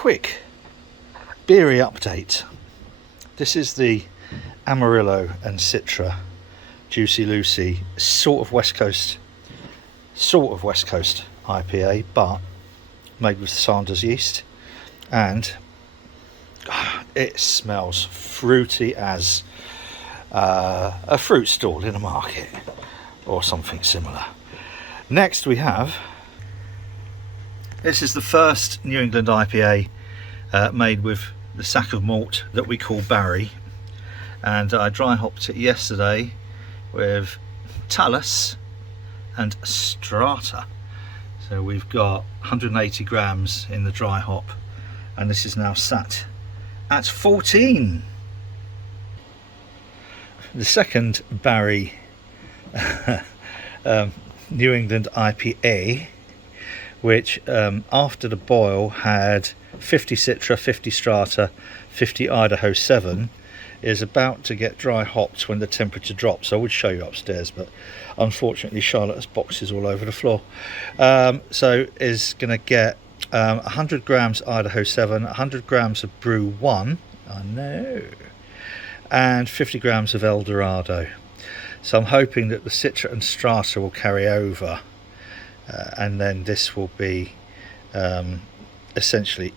quick beery update. This is the Amarillo and Citra Juicy Lucy, sort of West Coast IPA, but made with Sanders yeast, and it smells fruity as a fruit stall in a market or something similar. Next we have, this is the first New England IPA made with the sack of malt that we call Barry, and I dry hopped it yesterday with Talus and Strata. So we've got 180 grams in the dry hop, and this is now sat at 14. The second Barry New England IPA, which after the boil had 50 Citra, 50 Strata, 50 Idaho 7, is about to get dry hopped when the temperature drops. I would show you upstairs, but unfortunately Charlotte has boxes all over the floor. So is going to get 100 grams Idaho 7, 100 grams of BREW 1, I know, and 50 grams of El Dorado. So I'm hoping that the Citra and Strata will carry over, and then this will be essentially,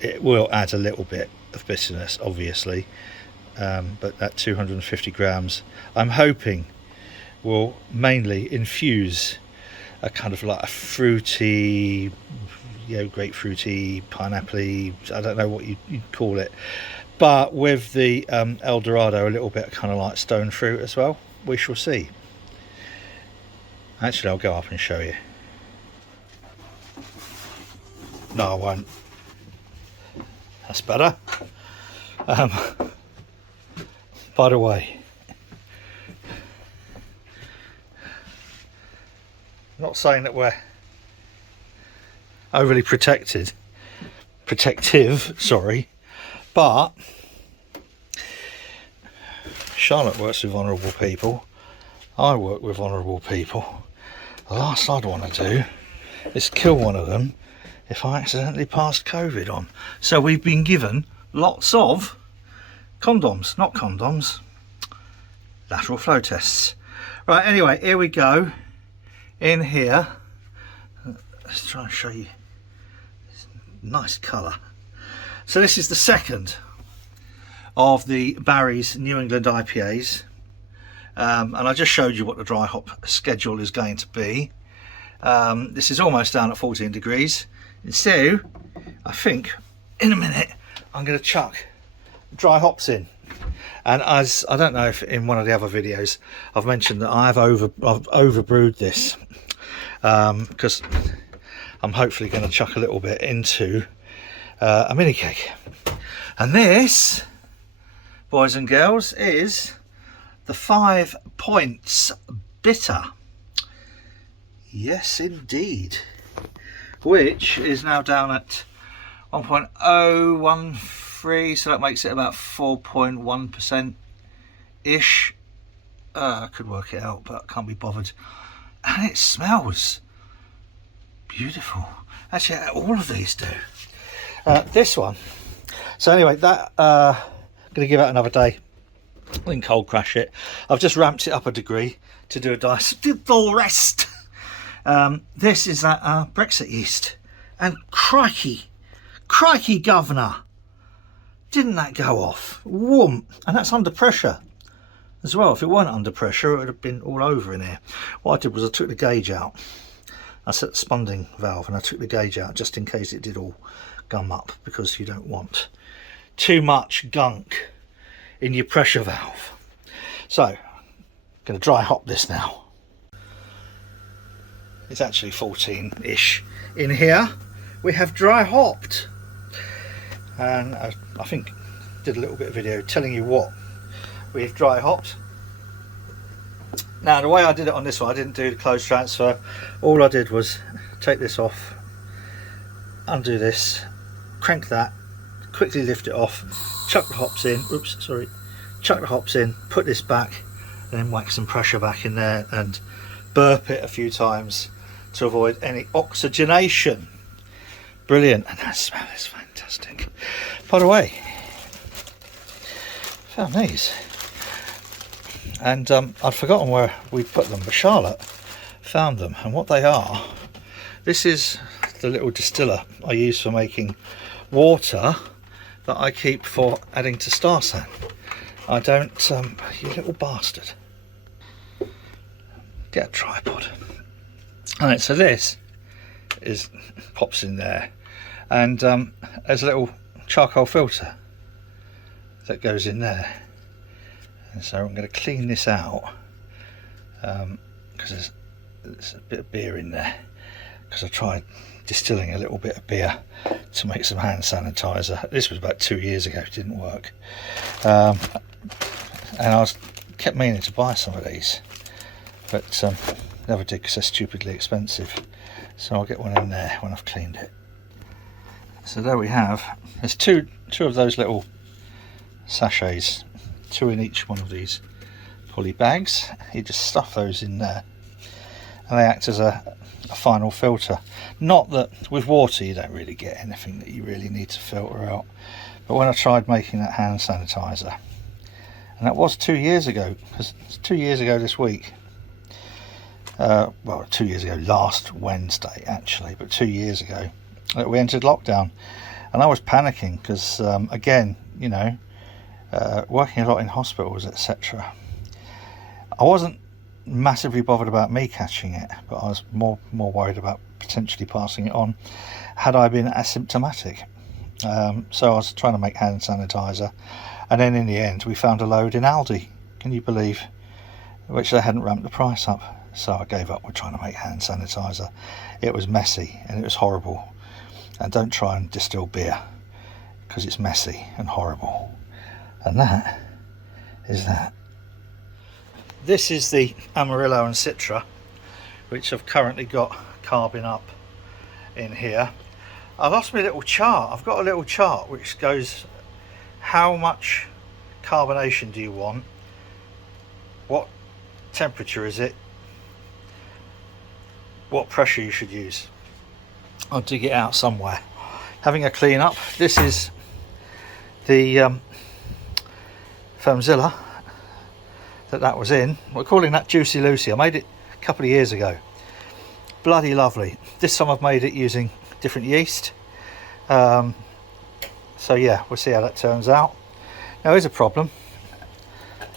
it will add a little bit of bitterness obviously, but that 250 grams I'm hoping will mainly infuse a kind of like a fruity, you know, grapefruity, pineapple-y, I don't know what you'd call it, but with the El Dorado a little bit kind of like stone fruit as well. We shall see. Actually, I'll go up and show you. No, I won't. That's better. By the way, I'm not saying that we're overly protective, sorry, but Charlotte works with vulnerable people, I work with vulnerable people. The last I'd want to do is kill one of them if I accidentally passed COVID on. So we've been given lots of condoms, not condoms, lateral flow tests. Right, anyway, here we go. In here, let's try and show you this nice colour. So this is the second of the Barry's New England IPAs, and I just showed you what the dry hop schedule is going to be. This is almost down at 14 degrees, so I think in a minute I'm going to chuck dry hops in. And as I don't know if in one of the other videos I've mentioned that I've overbrewed this, because I'm hopefully going to chuck a little bit into a mini keg. And this, boys and girls, is the 5 Points Bitter. Yes indeed, which is now down at 1.013, so that makes it about 4.1% ish. I could work it out, but I can't be bothered. And it smells beautiful. Actually, all of these do. This one, so anyway, that I'm going to give it another day, then cold crash it. I've just ramped it up a degree to do a dice. Did the rest. This is that Brexit yeast, and crikey governor, didn't that go off? Whoom. And that's under pressure as well. If it weren't under pressure, it would have been all over in here. What I did was I took the gauge out. I set the spunding valve and I took the gauge out just in case it did all gum up, because you don't want too much gunk in your pressure valve. So I'm going to dry hop this now. It's actually 14-ish in here. We have dry hopped, and I think did a little bit of video telling you what we've dry hopped. Now the way I did it on this one, I didn't do the close transfer. All I did was take this off, undo this, crank that, quickly lift it off, chuck the hops in, chuck the hops in, put this back, and then whack some pressure back in there and burp it a few times to avoid any oxygenation. Brilliant. And that smell is fantastic. Fantastic. By the way, found these. And I'd forgotten where we put them, but Charlotte found them. And what they are, this is the little distiller I use for making water that I keep for adding to Star San. I don't, you little bastard. Get a tripod. Alright, so this is pops in there, and there's a little charcoal filter that goes in there. And so I'm going to clean this out because there's a bit of beer in there, because I tried distilling a little bit of beer to make some hand sanitizer. This was about 2 years ago, it didn't work. And I kept meaning to buy some of these, but never did because they're stupidly expensive. So I'll get one in there when I've cleaned it. So there we have, there's two of those little sachets, 2 in each one of these poly bags. You just stuff those in there and they act as a final filter. Not that with water you don't really get anything that you really need to filter out, but when I tried making that hand sanitizer, and that was 2 years ago, because it's 2 years ago this week, well 2 years ago last Wednesday actually, but 2 years ago that we entered lockdown, and I was panicking because again, you know, working a lot in hospitals, etc. I wasn't massively bothered about me catching it, but I was more worried about potentially passing it on had I been asymptomatic. So I was trying to make hand sanitizer, and then in the end we found a load in Aldi, can you believe, which they hadn't ramped the price up. So I gave up with trying to make hand sanitizer. It was messy and it was horrible, and don't try and distill beer because it's messy and horrible. And that is that. This is the Amarillo and Citra, which I've currently got carbing up in here. I've lost my little chart. I've got a little chart which goes, how much carbonation do you want? What temperature is it? What pressure you should use? I'll dig it out somewhere. Having a clean up. This is the Firmzilla that was in. We're calling that Juicy Lucy. I made it a couple of years ago. Bloody lovely. This time I've made it using different yeast. So yeah, we'll see how that turns out. Now here's a problem.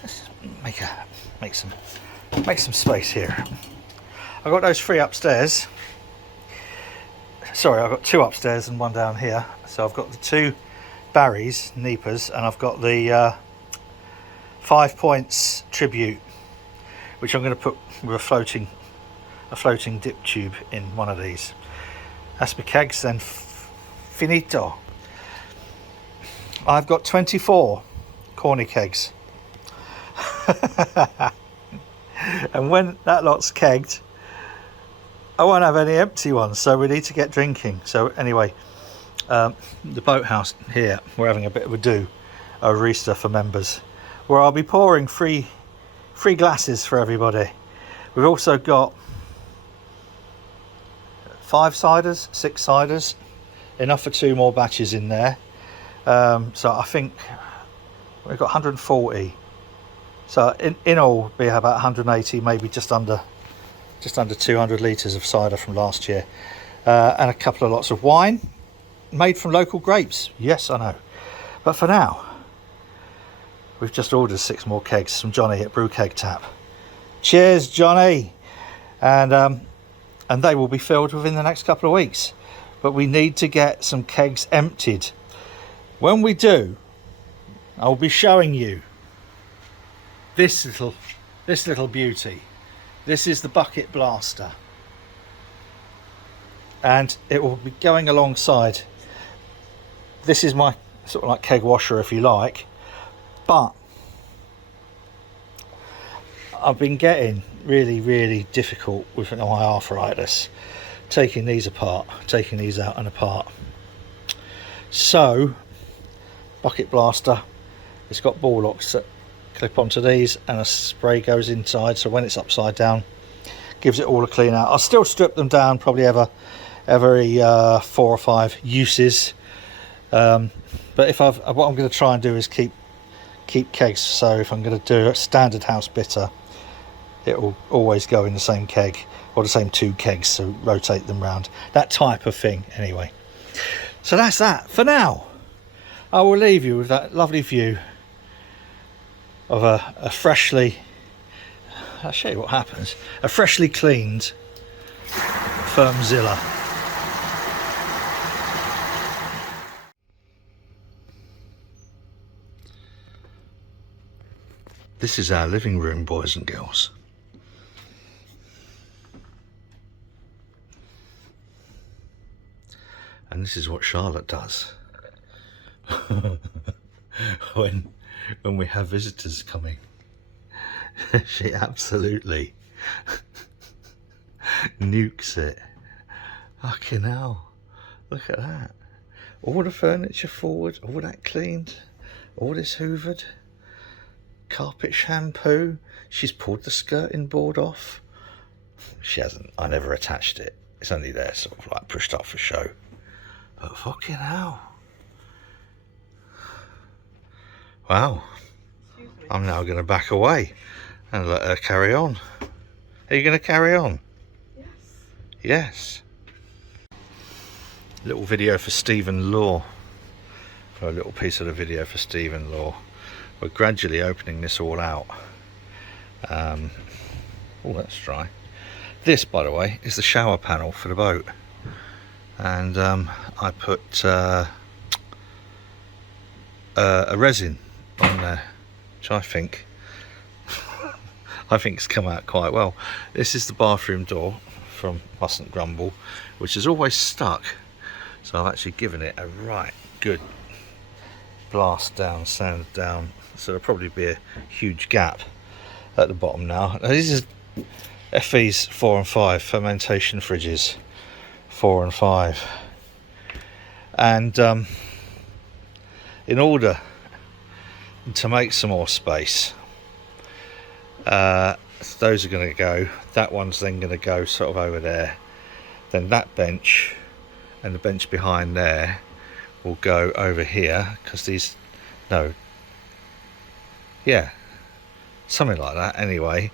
Let's make some space here. I've got those 3 upstairs. Sorry, I've got 2 upstairs and 1 down here. So I've got the 2 Barrys, Nipas, and I've got the 5 Points Tribute, which I'm going to put with a floating dip tube in one of these. That's my kegs, then finito. I've got 24 corny kegs. And when that lot's kegged, I won't have any empty ones, so we need to get drinking. So anyway, the boathouse here, we're having a bit of a do over Easter for members, where I'll be pouring free glasses for everybody. We've also got 5 ciders, 6 ciders, enough for 2 more batches in there. So I think we've got 140. So in all, we have about 180, maybe just under 200 litres of cider from last year, and a couple of lots of wine made from local grapes. Yes, I know. But for now, we've just ordered 6 more kegs from Johnny at Brew Keg Tap. Cheers, Johnny! And they will be filled within the next couple of weeks. But we need to get some kegs emptied. When we do, I'll be showing you this little beauty. This is the Bucket Blaster, and it will be going alongside. This is my sort of like keg washer, if you like, but I've been getting really difficult with my arthritis, taking these apart, taking these out and apart. So Bucket Blaster, it's got ball locks that clip onto these, and a spray goes inside, so when it's upside down, gives it all a clean out. I'll still strip them down probably every 4 or 5 uses, But what I'm going to try and do is keep kegs. So if I'm going to do a standard house bitter, it will always go in the same keg, or the same 2 kegs, so rotate them round, that type of thing. Anyway, so that's that for now. I will leave you with that lovely view of a freshly, I'll show you what happens, a freshly cleaned Firmzilla. This is our living room, boys and girls. And this is what Charlotte does when we have visitors coming. She absolutely nukes it. Fucking hell, look at that. All the furniture forward, all that cleaned, all this hoovered, carpet shampoo. She's pulled the skirting board off. She hasn't, I never attached it. It's only there sort of like pushed up for show. But fucking hell. Wow. I'm now going to back away and let her carry on. Are you going to carry on? Yes. Yes. Little video for Stephen Law. Or a little piece of the video for Stephen Law. We're gradually opening this all out. Oh, that's dry. This, by the way, is the shower panel for the boat. And I put a resin on there, which I think it's come out quite well. This is the bathroom door from Mustn't Grumble, which is always stuck, so I've actually given it a right good blast down, sand down, so there'll probably be a huge gap at the bottom now. Now this is FE's 4 and 5 fermentation fridges, 4 and 5, and in order to make some more space, those are going to go, that one's then going to go sort of over there, then that bench and the bench behind there will go over here, because these, no, yeah, something like that. Anyway,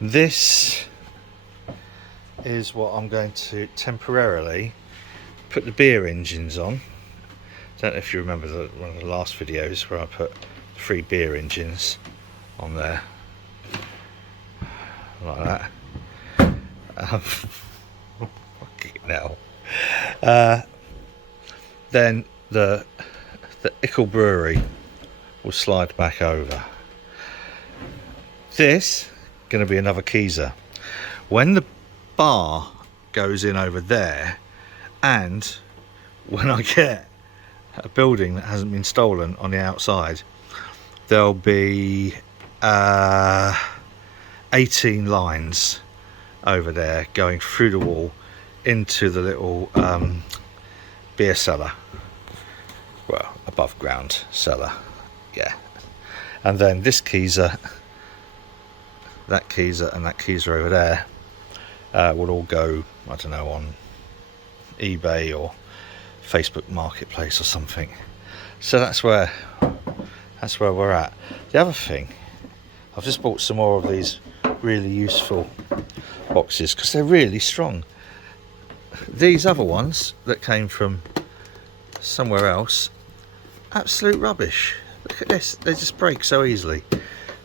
this is what I'm going to temporarily put the beer engines on. Don't know if you remember one of the last videos where I put 3 beer engines on there, like that. Fucking hell. Then the Ickle Brewery will slide back over. This going to be another Keezer. When the bar goes in over there, and when I get a building that hasn't been stolen on the outside, there'll be 18 lines over there going through the wall into the little beer cellar, well, above ground cellar, yeah. And then this Keezer, that Keezer and that Keezer over there will all go, I don't know, on eBay or Facebook Marketplace or something. So that's where we're at. The other thing, I've just bought some more of these really useful boxes because they're really strong. These other ones that came from somewhere else, absolute rubbish. Look at this, they just break so easily.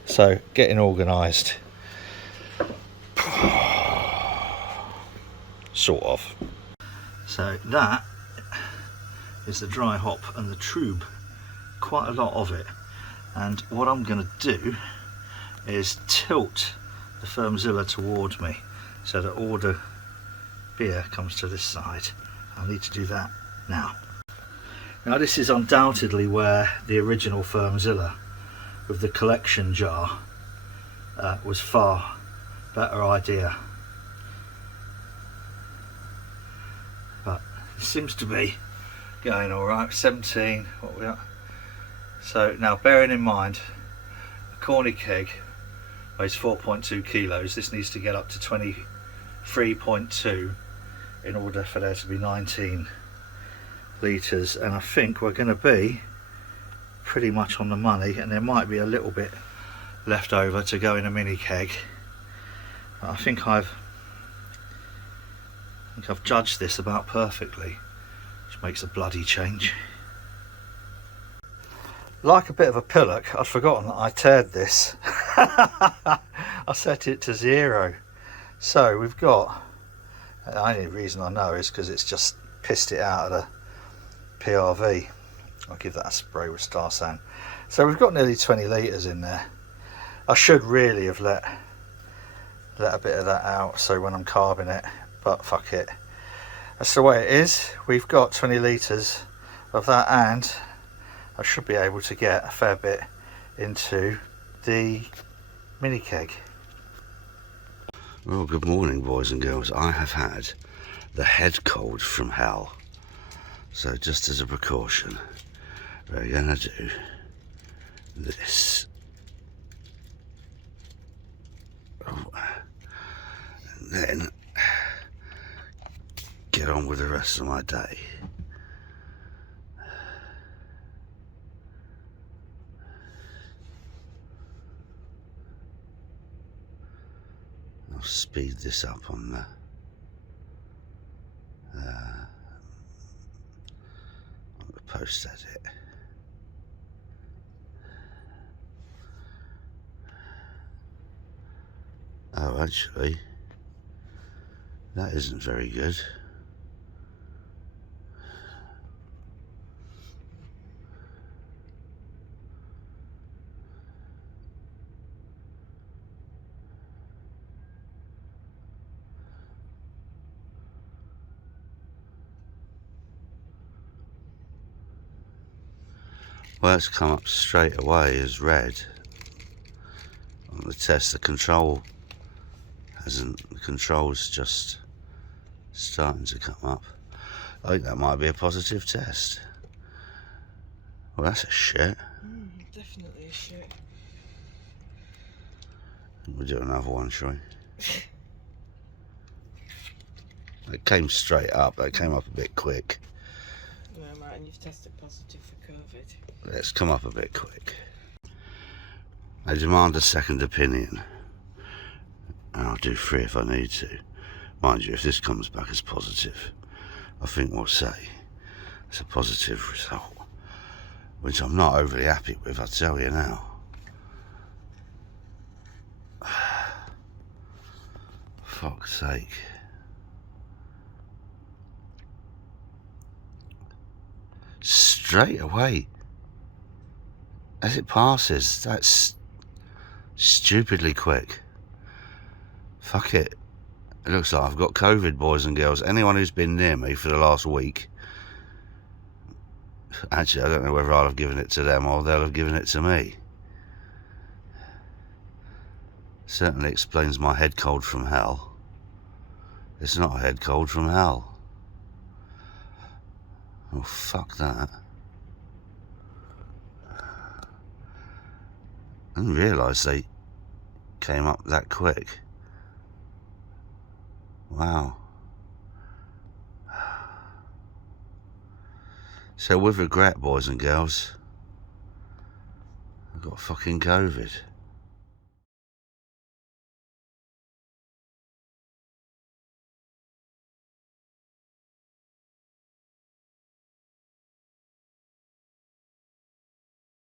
So getting organised, sort of. So that is the dry hop and the tube, quite a lot of it. And what I'm going to do is tilt the Firmzilla towards me so that all the beer comes to this side. I need to do that now. Now this is undoubtedly where the original Firmzilla with the collection jar was far better idea. But it seems to be going alright. 17, what we at? So now bearing in mind a corny keg weighs 4.2 kilos, this needs to get up to 23.2 in order for there to be 19 litres, and I think we're going to be pretty much on the money, and there might be a little bit left over to go in a mini keg. But I think I've judged this about perfectly, which makes a bloody change. Like a bit of a pillock, I'd forgotten that I tared this. I set it to 0. So we've got, the only reason I know is because it's just pissed it out of the PRV. I'll give that a spray with Star Sand. So we've got nearly 20 litres in there. I should really have let a bit of that out so when I'm carbing it, but fuck it. That's the way it is. We've got 20 litres of that, and I should be able to get a fair bit into the mini keg. Well, good morning, boys and girls. I have had the head cold from hell. So just as a precaution, we're going to do this. Oh, and then get on with the rest of my day. I'll speed this up on the post edit. Oh, actually, that isn't very good. Well, it's come up straight away as red. On the test, the control hasn't. The control's just starting to come up. I think that might be a positive test. Well, that's a shit. Definitely a shit. We'll do another one, shall we? It came straight up. That came up a bit quick. No, Martin, you've tested positive for COVID. Let's come up a bit quick. I demand a second opinion, and I'll do 3 if I need to. Mind you, if this comes back as positive, I think we'll say it's a positive result, which I'm not overly happy with, I'll tell you now. Fuck's sake. Straight away, as it passes, that's stupidly quick. Fuck it. It looks like I've got COVID, boys and girls. Anyone who's been near me for the last week, actually, I don't know whether I'll have given it to them or they'll have given it to me. Certainly explains my head cold from hell. It's not a head cold from hell. Oh, fuck that. I didn't realise they came up that quick. Wow. So with regret, boys and girls, I've got fucking COVID.